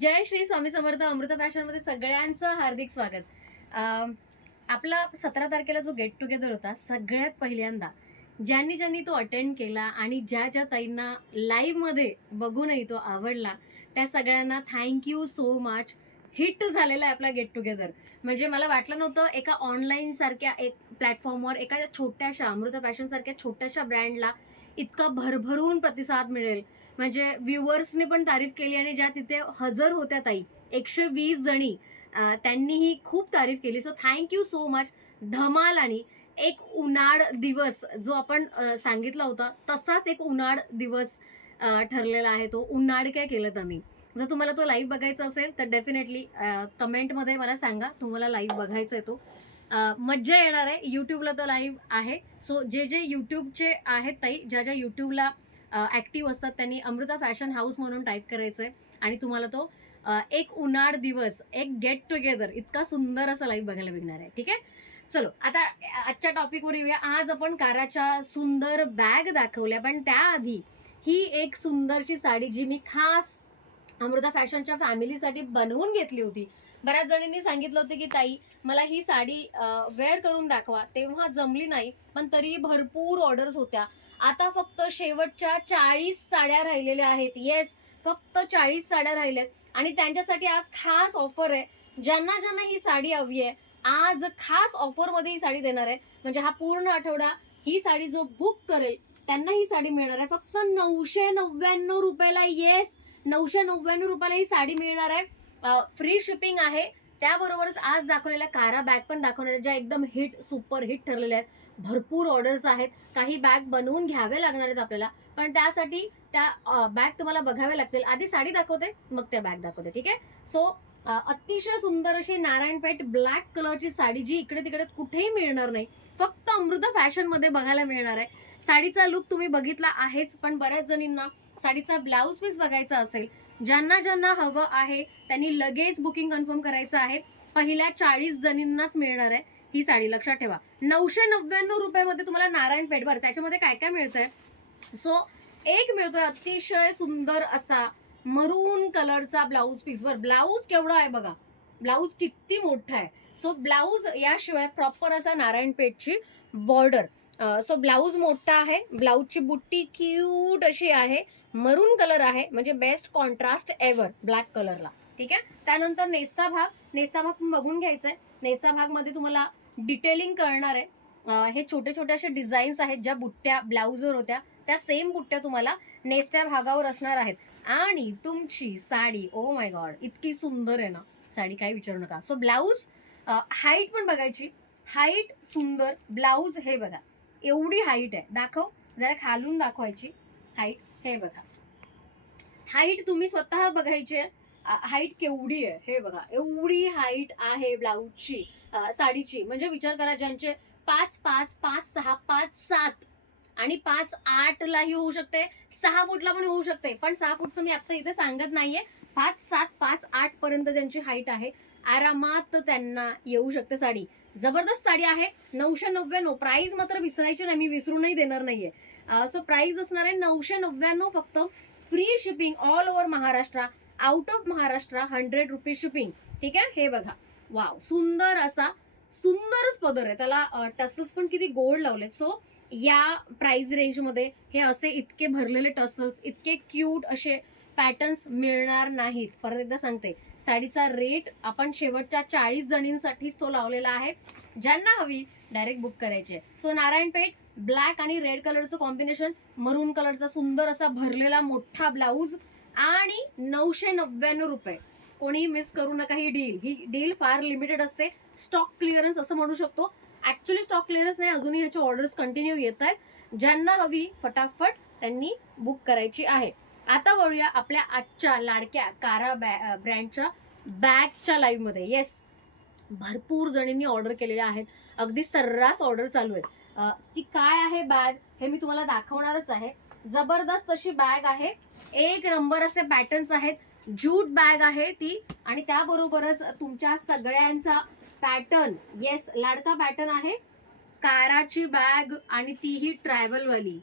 जय Shri Swami Samarth. Amruta fashion मध्ये सगळ्यांचं हार्दिक स्वागत. आपला 17 तारखेला जो गेट टुगेदर होता, सगळ्यात पहिल्यांदा ज्यांनी ज्यांनी तो अटेंड केला आणि ज्या ज्या ताईंना लाईव्ह मध्ये बघूनही तो आवडला, त्या सगळ्यांना थँक्यू सो मच. हिट झालेला आहे आपला गेट टुगेदर. म्हणजे मला वाटलं नव्हतं एका ऑनलाईन सारख्या एक प्लॅटफॉर्मवर एका छोट्याशा अमृता फॅशन सारख्या छोट्याशा ब्रँडला इतका भरभरून प्रतिसाद मिळेल. म्हणजे व्ह्युअर्सने पण तारीफ केली आणि ज्या तिथे हजर होत्या ताई 120 जणी, त्यांनीही खूप तारीफ केली. So thank you so much. धमाल. आणि एक उन्हाळ दिवस जो आपण सांगितला होता तसाच एक उन्हाळ दिवस ठरलेला आहे. तो उन्हाळ काय केलं आम्ही. जर तुम्हाला तो लाईव्ह बघायचा असेल तर डेफिनेटली कमेंटमध्ये मला सांगा तुम्हाला लाईव्ह बघायचा आहे तो. मज्जा येणार आहे. युट्यूबला तो लाईव्ह आहे. सो जे जे युट्यूबचे आहेत ताई, ज्या ज्या युट्यूबला ऍक्टिव्ह असतात त्यांनी अमृता फॅशन हाऊस म्हणून टाईप करायचंय आणि तुम्हाला तो एक उन्हाळ दिवस, एक गेट टुगेदर इतका सुंदर असा लाईव्ह बघायला मिळणार आहे. ठीक आहे, चलो आता आजच्या टॉपिकवर येऊया. आज आपण काराच्या सुंदर बॅग दाखवल्या, पण त्याआधी ही एक सुंदरशी साडी जी मी खास अमृता फॅशनच्या फॅमिलीसाठी बनवून घेतली होती. बऱ्याच जणींनी सांगितलं होतं की ताई मला ही साडी वेअर करून दाखवा, तेव्हा जमली नाही, पण तरी भरपूर ऑर्डर्स होत्या. आता फक्त शेवटच्या 40 साड्या राहिलेल्या आहेत. येस, फक्त 40 साड्या राहिल्यात आणि त्यांच्यासाठी आज खास ऑफर आहे. ज्यांना ज्यांना ही साडी हवी आहे आज खास ऑफर मध्ये ही साडी देणार आहे. म्हणजे हा पूर्ण आठवडा ही साडी जो बुक करेल त्यांना ही साडी मिळणार आहे फक्त 999 रुपयाला. येस, 999 रुपयाला ही साडी मिळणार आहे. फ्री शिपिंग आहे. त्याबरोबरच आज दाखवलेल्या कारा बॅग पण दाखवणार आहेत, ज्या एकदम हिट, सुपर हिट ठरलेल्या आहेत. भरपूर ऑर्डर्स आहेत. काही बॅग बनवून घ्यावे लागणार आहेत आपल्याला, पण त्यासाठी त्या बॅग तुम्हाला बघाव्या लागतील. आधी साडी दाखवते मग त्या बॅग दाखवते. ठीक आहे. सो अतिशय सुंदर अशी नारायणपेठ ब्लॅक कलरची साडी, जी इकडे तिकडे कुठेही मिळणार नाही, फक्त अमृता फॅशन मध्ये बघायला मिळणार आहे. साडीचा लुक तुम्ही बघितला आहेच, पण बऱ्याच जणींना साडीचा ब्लाऊज पीस बघायचा असेल. ज्यांना ज्यांना हवं आहे त्यांनी लगेच बुकिंग कन्फर्म करायचं आहे. पहिल्या 40 जणींनाच मिळणार आहे ही साडी. लक्षात ठेवा, 999 रुपयामध्ये तुम्हाला नारायणपेठ. बरं, त्याच्यामध्ये काय काय मिळतंय. सो एक मिळतोय अतिशय सुंदर असा मरून कलरचा ब्लाऊज पीस. वर ब्लाऊज केवढा आहे बघा, ब्लाऊज किती मोठा आहे. सो ब्लाऊज याशिवाय प्रॉपर असा नारायणपेठची बॉर्डर. सो ब्लाऊज मोठा आहे. ब्लाऊजची बुट्टी क्यूट अशी आहे. मरून कलर आहे, म्हणजे बेस्ट कॉन्ट्रास्ट एव्हर ब्लॅक कलरला. ठीक आहे. त्यानंतर नेस्ता भाग. नेस्ता भाग बघून घ्यायचंय. नेस्ता भाग मध्ये तुम्हाला डिटेलिंग करणार आहे. हे छोटे छोटे असे डिझाईन्स आहेत. ज्या बुट्ट्या ब्लाऊजवर होत्या त्या सेम बुट्ट्या तुम्हाला नेस्त्या भागावर असणार आहेत. आणि तुमची साडी, ओ माय गॉड, इतकी सुंदर आहे ना साडी, काही विचारू नका. सो ब्लाऊज हाईट पण बघायची. हाईट सुंदर. ब्लाऊज हे बघा एवढी हाईट आहे. दाखव जरा, खालून दाखवायची हाईट. हे बघा हाईट तुम्ही स्वतः बघायची. हाईट केवढी आहे हे बघा, एवढी हाईट आहे ब्लाऊजची, साडीची. म्हणजे विचार करा, ज्यांचे 5'5", 5'6", 5'7" आणि 5'8" लाही होऊ शकते, 6 फूटला पण होऊ शकते. पण 6 फूटचं मी आता इथे सांगत नाहीये. 5'7", 5'8" पर्यंत ज्यांची हाईट आहे आरामात त्यांना येऊ शकते साडी. जबरदस्त साडी आहे. 999. प्राइस मात्र विसरायची नाही, मी विसरूनही देणार नाहीये. सो प्राइस असणार आहे 999 फक्त. Free shipping all over Maharashtra. Out of Maharashtra 100 rupees shipping. ठीक आहे. हे बघा, वाव, सुंदर असा सुंदरच पदर आहे. त्याला टसल्स पण किती गोल्ड लावले. सो या प्राइस रेंज मध्ये हे असे इतके भरलेले टसल्स, इतके क्यूट असे पॅटर्न्स मिळणार नाहीत. परत एकदा सांगते, साडीचा रेट आपण शेवटच्या 40 जणींसाठीच तो लावलेला आहे. ज्यांना हवी डायरेक्ट बुक करायची आहे. सो नारायणपेठ ब्लॅक आणि रेड कलरचं कॉम्बिनेशन, मरून कलरचा सुंदर असा भरलेला मोठा ब्लाऊज आणि 999 रुपये. कोणी मिस करू नका ही डील. ही डील फार लिमिटेड असते. स्टॉक क्लिअरन्स असं म्हणू शकतो. ऍक्च्युली स्टॉक क्लिअरन्स नाही, अजूनही ह्याचे ऑर्डर्स कंटिन्यू येत आहेत. ज्यांना हवी फटाफट त्यांनी बुक करायची आहे. आता वळूया आपल्या आजच्या लाडक्या कारा ब्रँडच्या बॅगच्या लाईव्ह मध्ये. येस, भरपूर जणींनी ऑर्डर केलेल्या आहेत. अगदी सर्रास ऑर्डर चालू आहे. ती काय आहे बॅग हे मी तुम्हाला दाखवणारच आहे. जबरदस्त अशी बॅग आहे. एक नंबर असे पॅटर्न्स आहेत. ज्यूट बॅग आहे ती. आणि त्याबरोबरच तुमच्या सगळ्यांचा पॅटर्न, येस, लाडका पॅटर्न आहे. काराची बॅग आणि तीही ट्रॅव्हल वाली.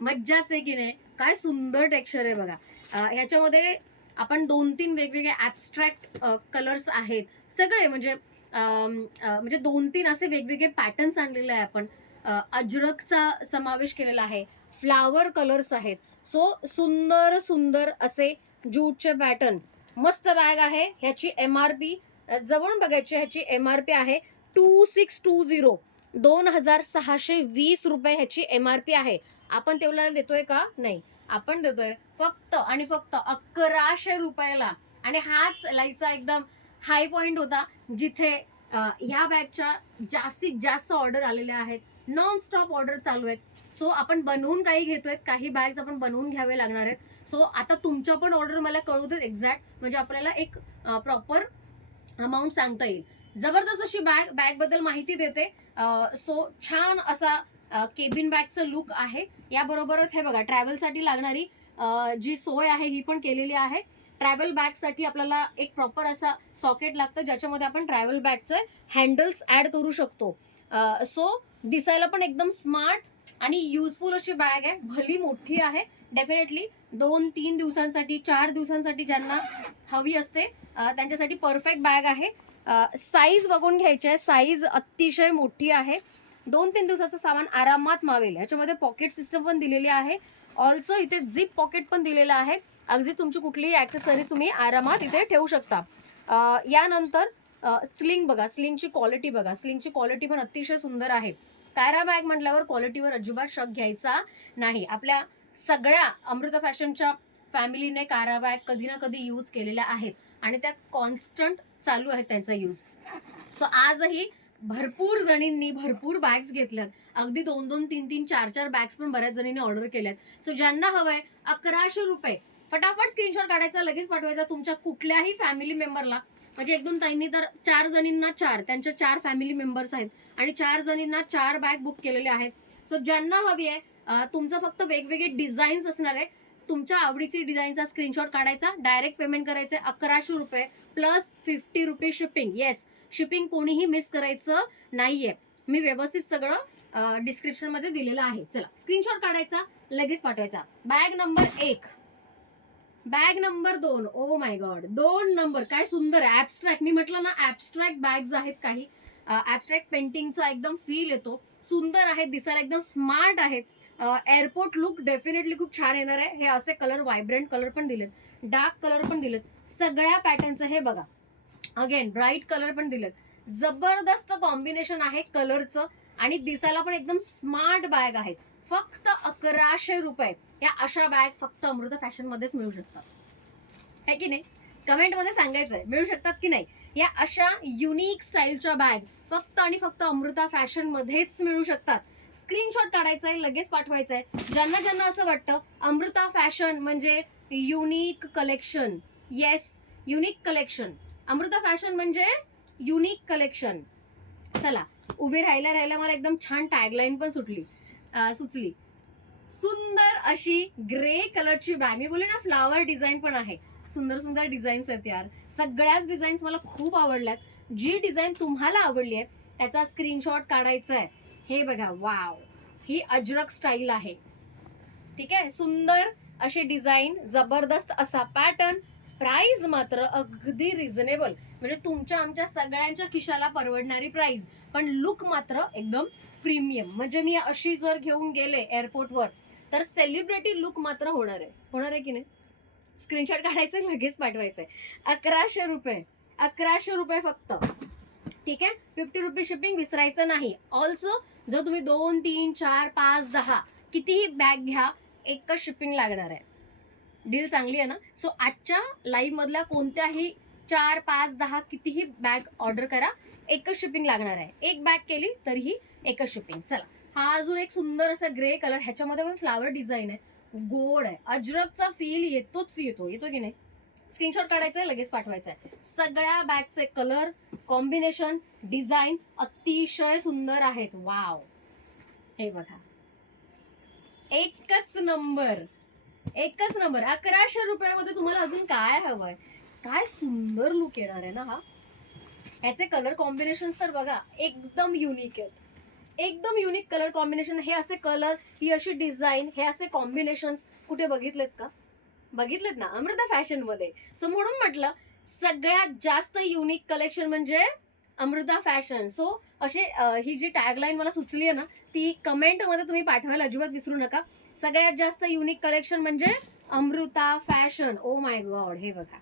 मज्जाच आहे की नाही. काय सुंदर टेक्स्चर आहे बघा. ह्याच्यामध्ये आपण 2-3 वेगवेगळे ऍबस्ट्रॅक्ट कलर्स आहेत, सगळे म्हणजे म्हणजे 2-3 असे वेगवेगळे पॅटर्न्स आणलेले आहे आपण. अजरकचा समावेश केलेला आहे, फ्लावर कलर्स आहेत. सो सुंदर सुंदर असे ज्यूटचे पॅटर्न, मस्त बॅग आहे. ह्याची MRP जवळून बघायची, ह्याची MRP आहे 2620, 2620 रुपये ह्याची MRP आहे. आपण तेवढ्याला देतोय का? नाही, आपण देतोय फक्त आणि फक्त 1100 रुपयाला. आणि हाच लाईचा एकदम हाय पॉइंट होता, जिथे ह्या बॅगच्या जास्तीत जास्त ऑर्डर आलेल्या आहेत, नॉन स्टॉप ऑर्डर चालू आहेत. सो आपण बनवून काही घेतोय, काही बॅग्स आपण बनवून घ्यावे लागणार आहेत. सो आता तुमच्या पण ऑर्डर मला कळू देत एक्झॅक्ट, म्हणजे आपल्याला एक प्रॉपर अमाऊंट सांगता येईल. जबरदस्त अशी बॅग बद्दल माहिती देते. सो छान असा केबिन बॅगचं लुक आहे. याबरोबरच हे बघा, ट्रॅव्हलसाठी लागणारी जी सोय आहे ही पण केलेली आहे. ट्रॅव्हल बॅगसाठी आपल्याला एक प्रॉपर असा सॉकेट लागतं, ज्याच्यामध्ये आपण ट्रॅव्हल बॅगचे हँडल्स ऍड करू शकतो. सो दिसायला पण एकदम स्मार्ट आणि युजफुल अशी बॅग आहे. भली मोठी आहे. डेफिनेटली 2-3 दिवसांसाठी, 4 दिवसांसाठी ज्यांना हवी असते त्यांच्यासाठी परफेक्ट बॅग आहे. साईज बघून घ्यायची आहे, साईज अतिशय मोठी आहे. 2-3 दिवसाचं सामान आरामात मावेल. याच्यामध्ये पॉकेट सिस्टम पण दिलेली आहे. ऑल्सो इथे झिप पॉकेट पण दिलेलं आहे. अगदी तुमची कुठलीही ऍक्सेसरीज तुम्ही आरामात इथे ठेवू शकता. यानंतर स्लिंग बघा, स्लिंगची क्वालिटी बघा, स्लिंगची क्वालिटी पण अतिशय सुंदर आहे. कायरा बॅग म्हटल्यावर क्वालिटीवर अजिबात शक घ्यायचा नाही. आपल्या सगळ्या अमृता फॅशनच्या फॅमिलीने कायरा बॅग कधी ना कधी यूज केलेल्या आहेत आणि त्या कॉन्स्टंट चालू आहे त्यांचा यूज. सो आजही भरपूर जणींनी भरपूर बॅग्स घेतल्यात. अगदी 2-2, 3-3, 4-4 बॅग्स पण बऱ्याच जणींनी ऑर्डर केल्यात. सो ज्यांना हवंय 1100 रुपये, फटाफट स्क्रीनशॉट काढायचा, लगेच पाठवायचा तुमच्या कुठल्याही फॅमिली मेंबरला. म्हणजे 1-2 ताईंनी तर 4 जणींना 4, त्यांच्या 4 फॅमिली मेंबर्स आहेत आणि 4 जणींना 4 बॅग बुक केलेले आहेत. सो ज्यांना हवी आहे, तुमचं फक्त वेगवेगळे डिझाईन्स असणार आहे. तुमच्या आवडीची डिझाईनचा स्क्रीनशॉट काढायचा, डायरेक्ट पेमेंट करायचे 1100 रुपये प्लस 50 रुपये शिपिंग. येस, शिपिंग कोणीही मिस करायचं नाहीये. मी व्यवस्थित सगळं डिस्क्रिप्शन मध्ये दिलेलं आहे. चला, स्क्रीनशॉट काढायचा, लगेच पाठवायचा. Bag number 1, bag number 2. Oh my God, 2 number काय सुंदर आहे. ऍबस्ट्रॅक्ट, मी म्हटलं ना ऍबस्ट्रॅक्ट बॅग्स आहेत काही. ऍबस्ट्रॅक्ट पेंटिंगचा एकदम फील येतो. सुंदर आहेत, दिसायला एकदम स्मार्ट आहेत. एअरपोर्ट लुक डेफिनेटली खूप छान येणार आहे. हे असे कलर, व्हायब्रंट कलर पण दिलेत, डार्क कलर पण दिलेत, सगळ्या पॅटर्नचं. हे बघा, अगेन ब्राईट कलर पण दिलेत. जबरदस्त कॉम्बिनेशन आहे कलरचं आणि दिसायला पण एकदम स्मार्ट बॅग आहेत. फक्त 1100 रुपये या अशा बॅग फक्त अमृता फॅशन मध्येच मिळू शकतात. है की नाही? कमेंट मध्ये सांगायचंय, मिळू शकतात की नाही. या अशा युनिक स्टाईलच्या बॅग फक्त आणि फक्त अमृता फॅशन मध्येच मिळू शकतात. स्क्रीनशॉट काढायचा आहे, लगेच पाठवायचा आहे. ज्यांना ज्यांना असं वाटतं अमृता फॅशन म्हणजे unique collection, yes, unique collection. Amruta fashion म्हणजे युनिक कलेक्शन. चला, उभी राहायला राहायला मला एकदम छान टॅगलाईन पण सुचली. सुंदर अशी ग्रे कलरची बॅग. मी बोलले ना, फ्लावर डिझाईन पण आहे. सुंदर सुंदर डिझाईन्स आहेत यार. सगळ्याच डिझाईन्स मला खूप आवडल्यात. जी डिझाईन तुम्हाला आवडली आहे त्याचा स्क्रीनशॉट काढायचा आहे. हे बघा, वाव, ही अजरक स्टाईल आहे. ठीक आहे, सुंदर अशी डिझाईन, जबरदस्त असा पॅटर्न. प्राइस मात्र अगदी रिझनेबल, म्हणजे तुमच्या आमच्या सगळ्यांच्या खिशाला परवडणारी प्राइस, पण लुक मात्र एकदम प्रीमियम. म्हणजे मी अशी जर घेऊन गेले एअरपोर्टवर तर सेलिब्रिटी लुक मात्र होणार आहे की नाही. स्क्रीनशॉट काढायचं, लगेच पाठवायचंय. 1100 रुपये, 1100 रुपये फक्त. ठीक आहे, 50 रुपये शिपिंग विसरायचं नाही. ऑल्सो जर तुम्ही 2, 3, 4, 5, 10 कितीही बॅग घ्या, एकच शिपिंग लागणार आहे. डील चांगली आहे ना. सो आजच्या लाईव्ह मधल्या कोणत्याही 4, 5, 10 कितीही बॅग ऑर्डर करा, एकच शिपिंग लागणार आहे. एक बॅग केली तरीही एकच शिपिंग. चला, हा अजून एक सुंदर असा ग्रे कलर, ह्याच्यामध्ये पण फ्लावर डिझाईन आहे, गोड आहे. अजरकचा फील येतो की नाही. स्क्रीनशॉट काढायचा आहे, लगेच पाठवायचा आहे. सगळ्या बॅगचे कलर कॉम्बिनेशन, डिझाईन अतिशय सुंदर आहेत. वाव, हे बघा, एकच नंबर, एकच नंबर. 1100 रुपयामध्ये तुम्हाला अजून काय हवंय. काय सुंदर लुक येणार आहे ना हा. ह्याचे कलर कॉम्बिनेशन तर बघा, एकदम युनिक आहेत, एकदम युनिक कलर कॉम्बिनेशन. हे असे कलर, ही अशी डिझाईन, हे असे कॉम्बिनेशन कुठे बघितलेत का? बघितलेत ना अमृता फॅशन मध्ये. सो म्हणून म्हटलं सगळ्यात जास्त युनिक कलेक्शन म्हणजे अमृता फॅशन. सो असे ही जी टॅगलाईन मला सुचली आहे ना ती कमेंट मध्ये तुम्ही पाठवायला अजिबात विसरू नका. सगळ्यात जास्त युनिक कलेक्शन म्हणजे Amruta fashion. Oh my God, हे बघा,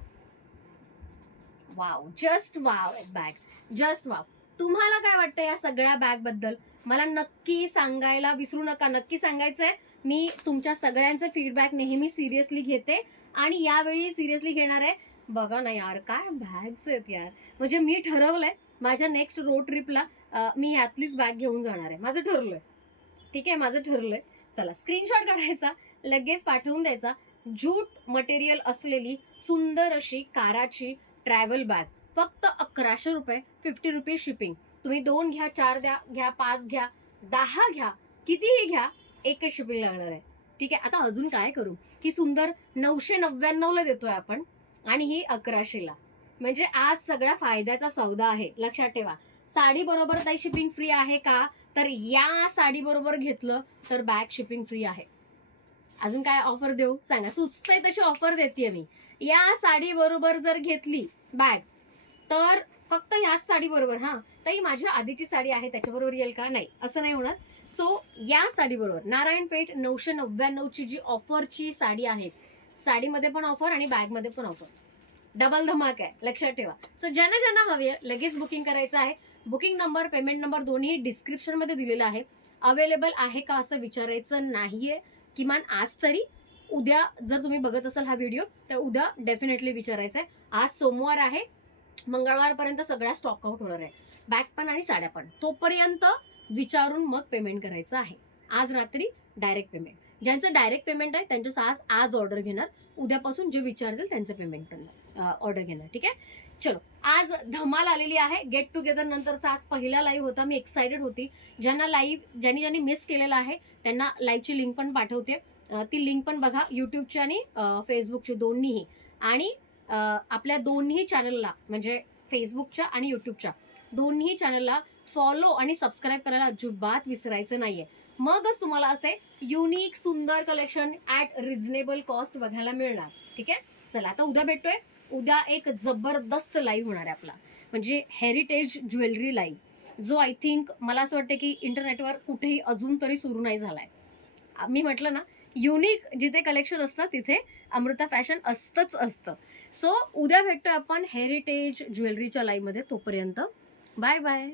wow, just wow bag, just wow. तुम्हाला काय वाटतं या सगळ्या बॅग बद्दल मला नक्की सांगायला विसरू नका. नक्की सांगायचंय. मी तुमच्या सगळ्यांचे फीडबॅक नेहमी सिरियसली घेते आणि यावेळी सिरियसली घेणार आहे. बघा ना यार, काय बॅग्स आहेत यार. म्हणजे मी ठरवलंय माझ्या नेक्स्ट रोड ट्रिपला मी यातलीच बॅग घेऊन जाणार आहे. माझं ठरलंय. ठीक आहे, माझं ठरलंय. चला, स्क्रीनशॉट काढायचा, लगेच पाठवून द्यायचा. जूट मटेरियल असलेली सुंदर अशी काराची ट्रॅव्हल बॅग, फक्त 1100 रुपये, 50 रुपये शिपिंग. तुम्ही 2 घ्या, 4 घ्या, 5 घ्या, 10 घ्या, कितीही घ्या, एकच शिपिंग लागणार आहे. ठीक आहे. आता अजून काय करू, ही सुंदर 999ला देतोय आपण आणि ही 1100ला. म्हणजे आज सगळ्या फायद्याचा सौदा आहे. लक्षात ठेवा. साडी बरोबर काही शिपिंग फ्री आहे का, तर या साडी बरोबर घेतलं तर बॅग शिपिंग फ्री आहे. अजून काय ऑफर देऊ सांगा. सुचतंय तशी ऑफर देते मी. या साडी बरोबर जर घेतली बॅग तर फक्त ह्याच साडी बरोबर, हा ताई माझ्या आधीची साडी आहे त्याच्याबरोबर येईल का, नाही, असं नाही होणार. सो या साडी बरोबर नारायणपेठ 999ची जी ऑफरची साडी आहे, साडीमध्ये पण ऑफर आणि बॅग मध्ये पण ऑफर, डबल धमाक आहे. लक्षात ठेवा. सो ज्यांना ज्यांना हवी आहे लगेच बुकिंग करायचं आहे. बुकिंग नंबर, पेमेंट नंबर दोन्ही डिस्क्रिप्शन मध्ये दिलेला आहे. अवेलेबल आहे का असं विचारायचं नाहीये. किमान आज तरी, उद्या जर तुम्ही बघत असाल हा व्हिडिओ तर उद्या डेफिनेटली विचारायचं आहे. आज सोमवार आहे, मंगळवारपर्यंत सगळ्या स्टॉक आउट होणार आहे, बॅग पण आणि साड्या पण. तोपर्यंत विचारून मग पेमेंट करायचं आहे. आज रात्री डायरेक्ट पेमेंट. ज्यांचं डायरेक्ट पेमेंट आहे त्यांचं आज ऑर्डर घेणार. उद्यापासून जे विचारतील त्यांचं पेमेंट ऑर्डर घेणार. ठीक आहे. चलो, आज धमाल आलेली आहे. गेट टुगेदर नंतरचा आज पहिला लाईव्ह होता. मी एक्साइटेड होती. ज्यांनी मिस केलेला आहे त्यांना लाईव्हची लिंक पण पाठवते. ती लिंक पण बघा, युट्यूबची आणि फेसबुकची दोन्हीही. आणि आपल्या दोन्ही चॅनलला म्हणजे फेसबुकच्या आणि युट्यूबच्या दोन्ही चॅनलला फॉलो आणि सबस्क्राईब करायला अजिबात विसरायचं नाहीये. मगच तुम्हाला असे युनिक सुंदर कलेक्शन ॲट रिझनेबल कॉस्ट बघायला मिळणार. ठीक आहे. चला, आता उद्या भेटतोय. उद्या एक जबरदस्त लाईव्ह होणार आहे आपला, म्हणजे हेरिटेज ज्वेलरी लाईव्ह, जो आय थिंक मला असं वाटतं की इंटरनेटवर कुठेही अजून तरी सुरू नाही झालाय. मी म्हटलं ना, युनिक जिथे कलेक्शन असतं तिथे अमृता फॅशन असतंच असतं. सो उद्या भेटतोय आपण हेरिटेज ज्वेलरीच्या लाईव्ह मध्ये. तोपर्यंत बाय बाय.